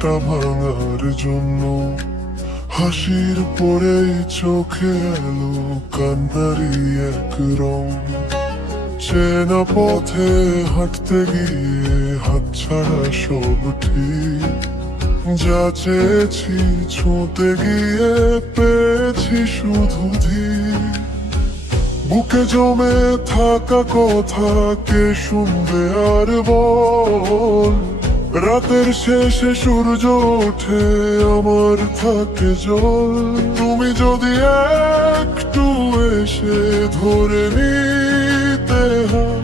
মনটা ভাঙার জন্য হাসির পরে চোখে এলো কান্নারি এক রং। চেনা পথে হাঁটতে গিয়ে হাতছাড়া সব ঠিক, যা চেয়েছি ছুঁতে গিয়ে পেয়েছি শুধু ধীর। বুকে জমে থাকা কথা কে শুনবে আর বল, রাতের শেষে সূর্য ওঠে আমার থাকে জল। তুমি যদি একটু এসে ধরে নিতে হয়,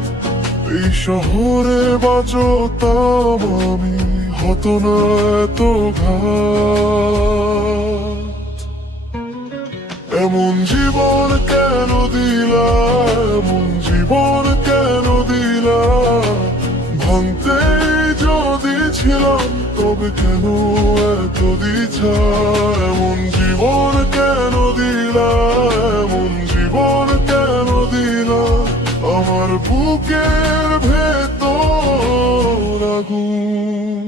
এই শহরে বাঁচতাম আমি, হতো না এত ঘাত। এমন জীবন কেন দিলা, এমন জীবন কেন দিলা, ভাঙতে যদি ছিলাম তবে কেন এত দিছা। এমন জীবন কেন দিলা, এমন জীবন কেন দিলা, আমার বুকের ভেতর আগুন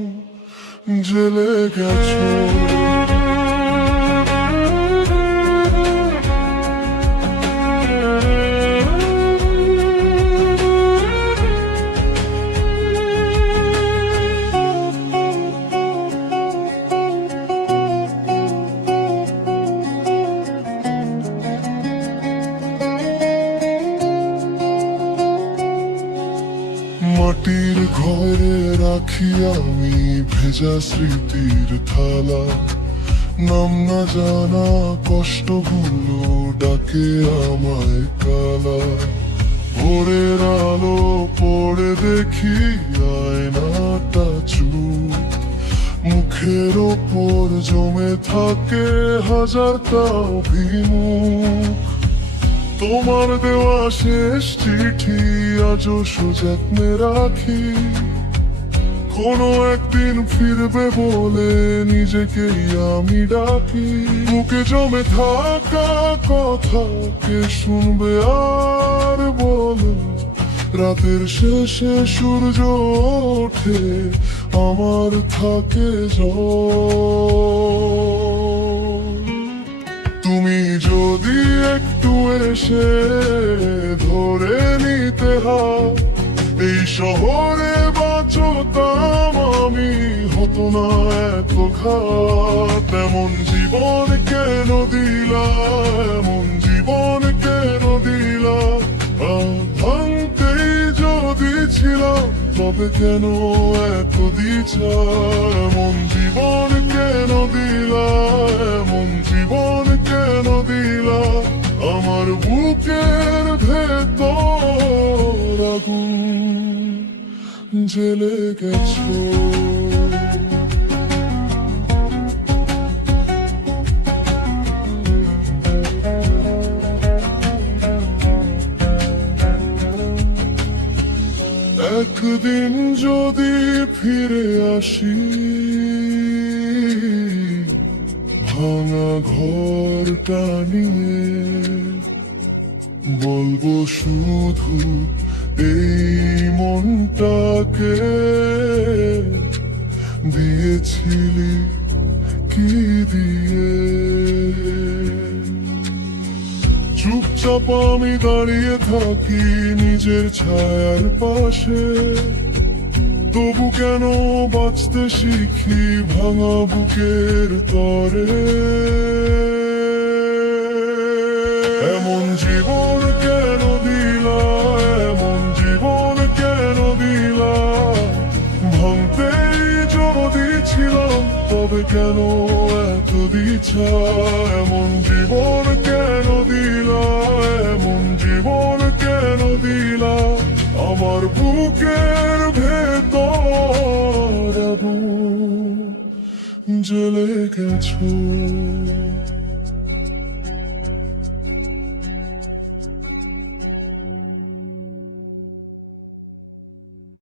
জ্বেলে গেছো। মাটির ঘরে রাখি আমি ভেজা স্মৃতির থালা, নাম না জানা কষ্টগুলো ডাকে আমায় কালা। ভোরের আলো পড়ে দেখি আয়নাটা চুপ, মুখের ওপর জমে থাকে হাজারটা অভিমুখ। তোমার দেওয়া শেষ চিঠি আজও সযত্নে রাখি, কোনো একদিন ফিরবে বলে নিজেকেই আমি ডাকি। বুকে জমে থাকা কথা কে শুনবে আর বলে, রাতের শেষে সূর্য ওঠে আমার থাকে জল। তুমি যদি একটু এসে ধরে নিতে হয়, এই শহরে বাঁচতাম আমি, হতো না এত ঘাত। এমন জীবন কেন দিলা, এমন জীবন কেন দিলা, ভাঙতেই যদি ছিলাম তবে কেন এত দিছা। এমন জীবন কেন দিলা, এমন জীবন কেন দিলা, আমার বুকের ভেতর আগুন জ্বেলে গেছো। একদিন যদি ফিরে আসি, ভাঙা ঘরটা নিয়ে বলবো শুধু এই মনটাকে দিয়েছিলি কি দিয়ে। চুপচাপ আমি দাঁড়িয়ে থাকি নিজের ছায়ার পাশে, তবু কেন বাঁচতে শিখি ভাঙা বুকের তরে। এমন জীবন কেন দিলা, এমন জীবন কেন দিলা, ভাঙতেই যদি ছিলাম তবে কেন এত দিছা। এমন জীবন কেন দিলা, এমন জীবন কেন দিলা, আমার বুকের ভেতর আগুন জ্বেলে গেছো।